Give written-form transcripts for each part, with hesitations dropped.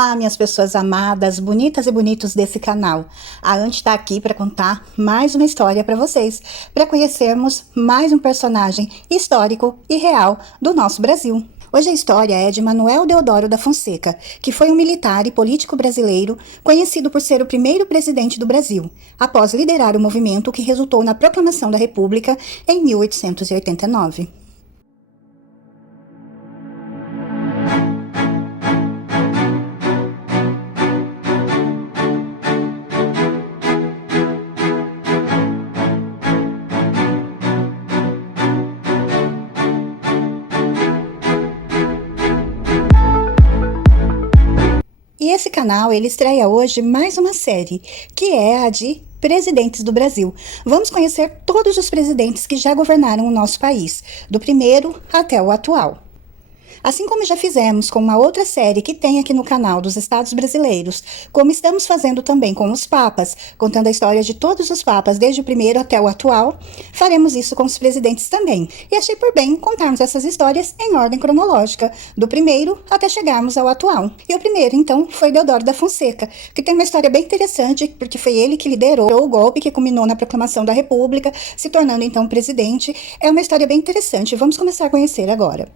Olá, minhas pessoas amadas, bonitas e bonitos desse canal. A Ante está aqui para contar mais uma história para vocês, para conhecermos mais um personagem histórico e real do nosso Brasil. Hoje a história é de Manuel Deodoro da Fonseca, que foi um militar e político brasileiro conhecido por ser o primeiro presidente do Brasil, após liderar o movimento que resultou na proclamação da República em 1889. E esse canal, ele estreia hoje mais uma série, que é a de Presidentes do Brasil. Vamos conhecer todos os presidentes que já governaram o nosso país, do primeiro até o atual. Assim como já fizemos com uma outra série que tem aqui no canal dos Estados Brasileiros, como estamos fazendo também com os papas, contando a história de todos os papas, desde o primeiro até o atual, faremos isso com os presidentes também. E achei por bem contarmos essas histórias em ordem cronológica, do primeiro até chegarmos ao atual. E o primeiro, então, foi Deodoro da Fonseca, que tem uma história bem interessante, porque foi ele que liderou o golpe que culminou na proclamação da República, se tornando então presidente. É uma história bem interessante, vamos começar a conhecer agora.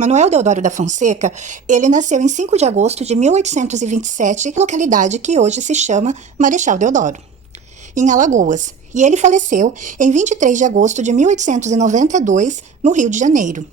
Manuel Deodoro da Fonseca, ele nasceu em 5 de agosto de 1827, localidade que hoje se chama Marechal Deodoro, em Alagoas, e ele faleceu em 23 de agosto de 1892, no Rio de Janeiro.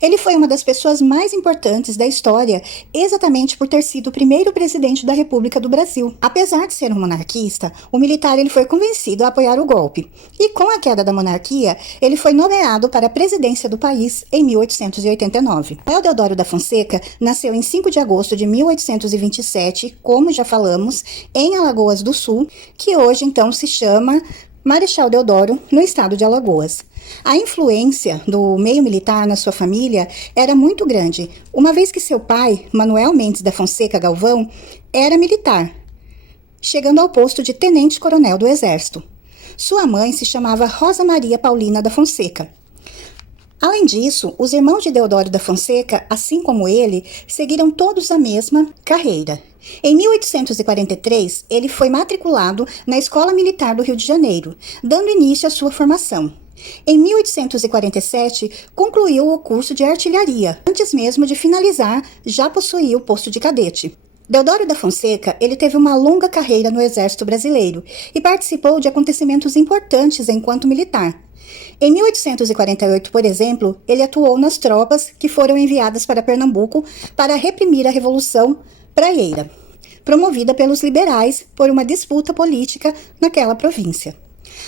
Ele foi uma das pessoas mais importantes da história, exatamente por ter sido o primeiro presidente da República do Brasil. Apesar de ser um monarquista, o militar ele foi convencido a apoiar o golpe. E com a queda da monarquia, ele foi nomeado para a presidência do país em 1889. Manuel Deodoro da Fonseca nasceu em 5 de agosto de 1827, como já falamos, em Alagoas do Sul, que hoje então se chama Marechal Deodoro, no estado de Alagoas. A influência do meio militar na sua família era muito grande, uma vez que seu pai, Manuel Mendes da Fonseca Galvão, era militar, chegando ao posto de tenente-coronel do Exército. Sua mãe se chamava Rosa Maria Paulina da Fonseca. Além disso, os irmãos de Deodoro da Fonseca, assim como ele, seguiram todos a mesma carreira. Em 1843, ele foi matriculado na Escola Militar do Rio de Janeiro, dando início à sua formação. Em 1847, concluiu o curso de artilharia. Antes mesmo de finalizar, já possuía o posto de cadete. Deodoro da Fonseca, ele teve uma longa carreira no Exército Brasileiro e participou de acontecimentos importantes enquanto militar. Em 1848, por exemplo, ele atuou nas tropas que foram enviadas para Pernambuco para reprimir a Revolução Praieira, promovida pelos liberais por uma disputa política naquela província.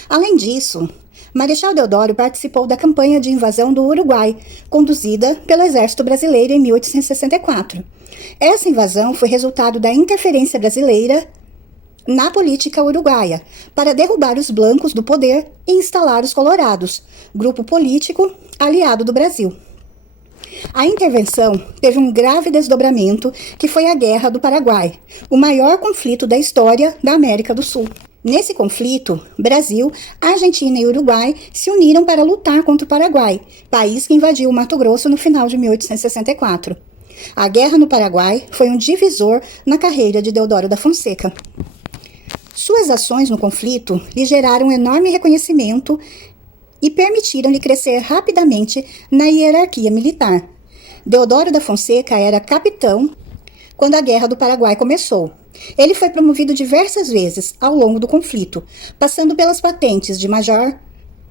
Além disso, Marechal Deodoro participou da campanha de invasão do Uruguai, conduzida pelo Exército Brasileiro em 1864. Essa invasão foi resultado da interferência brasileira na política uruguaia, para derrubar os blancos do poder e instalar os colorados, grupo político aliado do Brasil. A intervenção teve um grave desdobramento, que foi a Guerra do Paraguai, o maior conflito da história da América do Sul. Nesse conflito, Brasil, Argentina e Uruguai se uniram para lutar contra o Paraguai, país que invadiu o Mato Grosso no final de 1864. A Guerra no Paraguai foi um divisor na carreira de Deodoro da Fonseca. Suas ações no conflito lhe geraram um enorme reconhecimento e permitiram-lhe crescer rapidamente na hierarquia militar. Deodoro da Fonseca era capitão quando a Guerra do Paraguai começou. Ele foi promovido diversas vezes ao longo do conflito, passando pelas patentes de major,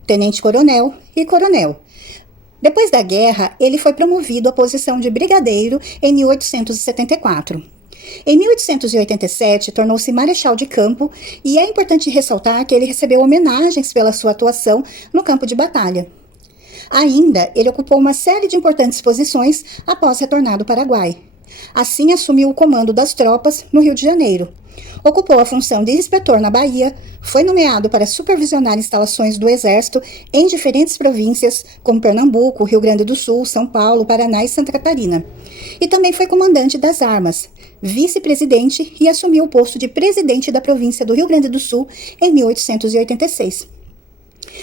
tenente-coronel e coronel. Depois da guerra, ele foi promovido à posição de brigadeiro em 1874. Em 1887, tornou-se marechal de campo e é importante ressaltar que ele recebeu homenagens pela sua atuação no campo de batalha. Ainda, ele ocupou uma série de importantes posições após retornar do Paraguai. Assim, assumiu o comando das tropas no Rio de Janeiro. Ocupou a função de inspetor na Bahia, foi nomeado para supervisionar instalações do Exército em diferentes províncias, como Pernambuco, Rio Grande do Sul, São Paulo, Paraná e Santa Catarina. E também foi comandante das armas, vice-presidente e assumiu o posto de presidente da província do Rio Grande do Sul em 1886.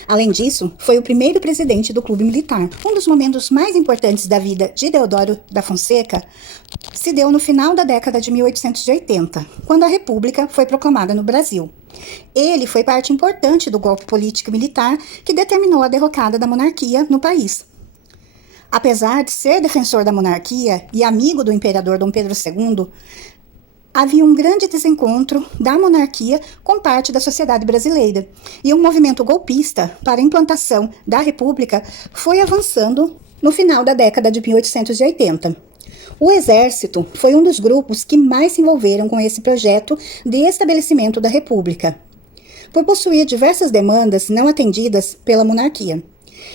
Além disso, foi o primeiro presidente do Clube Militar. Um dos momentos mais importantes da vida de Deodoro da Fonseca se deu no final da década de 1880, quando a República foi proclamada no Brasil. Ele foi parte importante do golpe político-militar que determinou a derrocada da monarquia no país. Apesar de ser defensor da monarquia e amigo do imperador Dom Pedro II, havia um grande desencontro da monarquia com parte da sociedade brasileira, e um movimento golpista para a implantação da República foi avançando no final da década de 1880. O Exército foi um dos grupos que mais se envolveram com esse projeto de estabelecimento da República, por possuir diversas demandas não atendidas pela monarquia.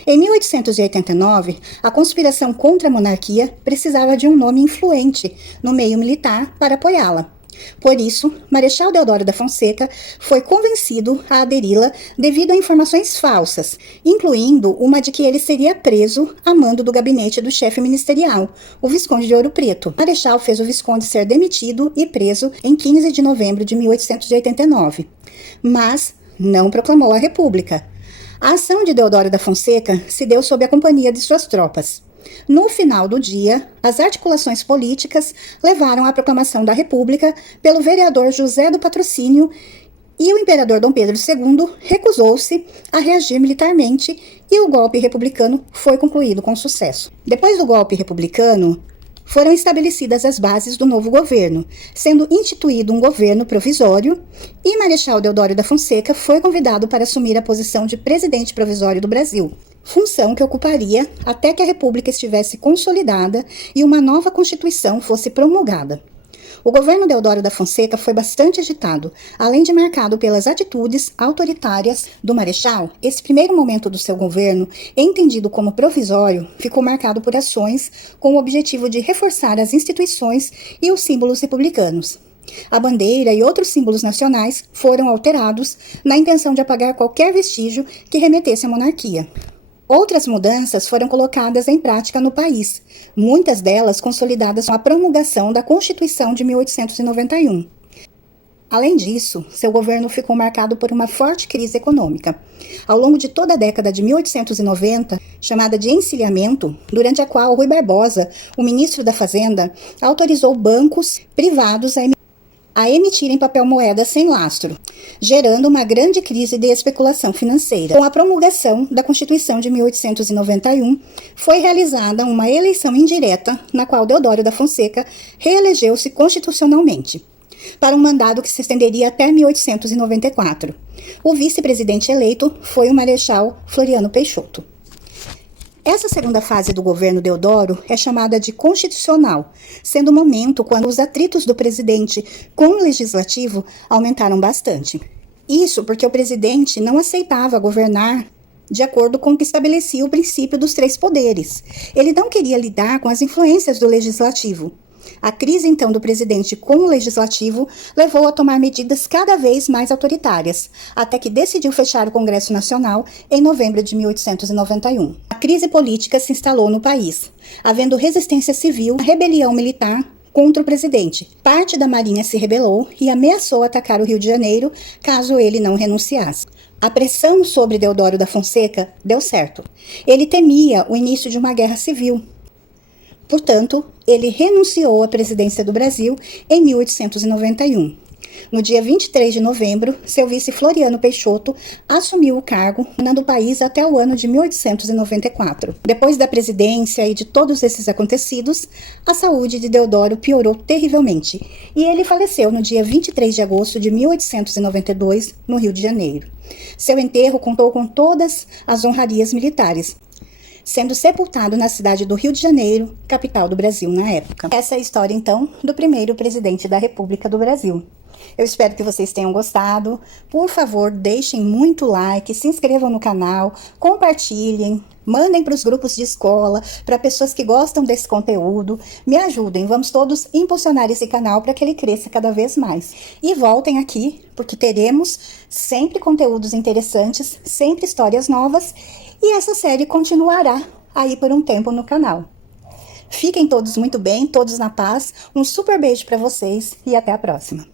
Em 1889, a conspiração contra a monarquia precisava de um nome influente no meio militar para apoiá-la. Por isso, Marechal Deodoro da Fonseca foi convencido a aderi-la devido a informações falsas, incluindo uma de que ele seria preso a mando do gabinete do chefe ministerial, o Visconde de Ouro Preto. Marechal fez o Visconde ser demitido e preso em 15 de novembro de 1889, mas não proclamou a República. A ação de Deodoro da Fonseca se deu sob a companhia de suas tropas. No final do dia, as articulações políticas levaram à proclamação da República pelo vereador José do Patrocínio, e o imperador Dom Pedro II recusou-se a reagir militarmente e o golpe republicano foi concluído com sucesso. Depois do golpe republicano, foram estabelecidas as bases do novo governo, sendo instituído um governo provisório, e Marechal Deodoro da Fonseca foi convidado para assumir a posição de presidente provisório do Brasil, função que ocuparia até que a República estivesse consolidada e uma nova Constituição fosse promulgada. O governo Deodoro da Fonseca foi bastante agitado, além de marcado pelas atitudes autoritárias do Marechal. Esse primeiro momento do seu governo, entendido como provisório, ficou marcado por ações com o objetivo de reforçar as instituições e os símbolos republicanos. A bandeira e outros símbolos nacionais foram alterados na intenção de apagar qualquer vestígio que remetesse à monarquia. Outras mudanças foram colocadas em prática no país, muitas delas consolidadas com a promulgação da Constituição de 1891. Além disso, seu governo ficou marcado por uma forte crise econômica. Ao longo de toda a década de 1890, chamada de encilhamento, durante a qual Rui Barbosa, o ministro da Fazenda, autorizou bancos privados a emitirem papel moeda sem lastro, gerando uma grande crise de especulação financeira. Com a promulgação da Constituição de 1891, foi realizada uma eleição indireta, na qual Deodoro da Fonseca reelegeu-se constitucionalmente, para um mandato que se estenderia até 1894. O vice-presidente eleito foi o Marechal Floriano Peixoto. Essa segunda fase do governo Deodoro é chamada de constitucional, sendo o momento quando os atritos do presidente com o legislativo aumentaram bastante. Isso porque o presidente não aceitava governar de acordo com o que estabelecia o princípio dos três poderes. Ele não queria lidar com as influências do legislativo. A crise, então, do presidente com o legislativo levou a tomar medidas cada vez mais autoritárias, até que decidiu fechar o Congresso Nacional em novembro de 1891. A crise política se instalou no país, havendo resistência civil, rebelião militar contra o presidente. Parte da Marinha se rebelou e ameaçou atacar o Rio de Janeiro caso ele não renunciasse. A pressão sobre Deodoro da Fonseca deu certo. Ele temia o início de uma guerra civil. Portanto, ele renunciou à presidência do Brasil em 1891. No dia 23 de novembro, seu vice Floriano Peixoto assumiu o cargo, governando o país até o ano de 1894. Depois da presidência e de todos esses acontecidos, a saúde de Deodoro piorou terrivelmente e ele faleceu no dia 23 de agosto de 1892, no Rio de Janeiro. Seu enterro contou com todas as honrarias militares, sendo sepultado na cidade do Rio de Janeiro, capital do Brasil na época. Essa é a história, então, do primeiro presidente da República do Brasil. Eu espero que vocês tenham gostado. Por favor, deixem muito like, se inscrevam no canal, compartilhem, mandem para os grupos de escola, para pessoas que gostam desse conteúdo. Me ajudem, vamos todos impulsionar esse canal para que ele cresça cada vez mais. E voltem aqui, porque teremos sempre conteúdos interessantes, sempre histórias novas, e essa série continuará aí por um tempo no canal. Fiquem todos muito bem, todos na paz. Um super beijo para vocês e até a próxima.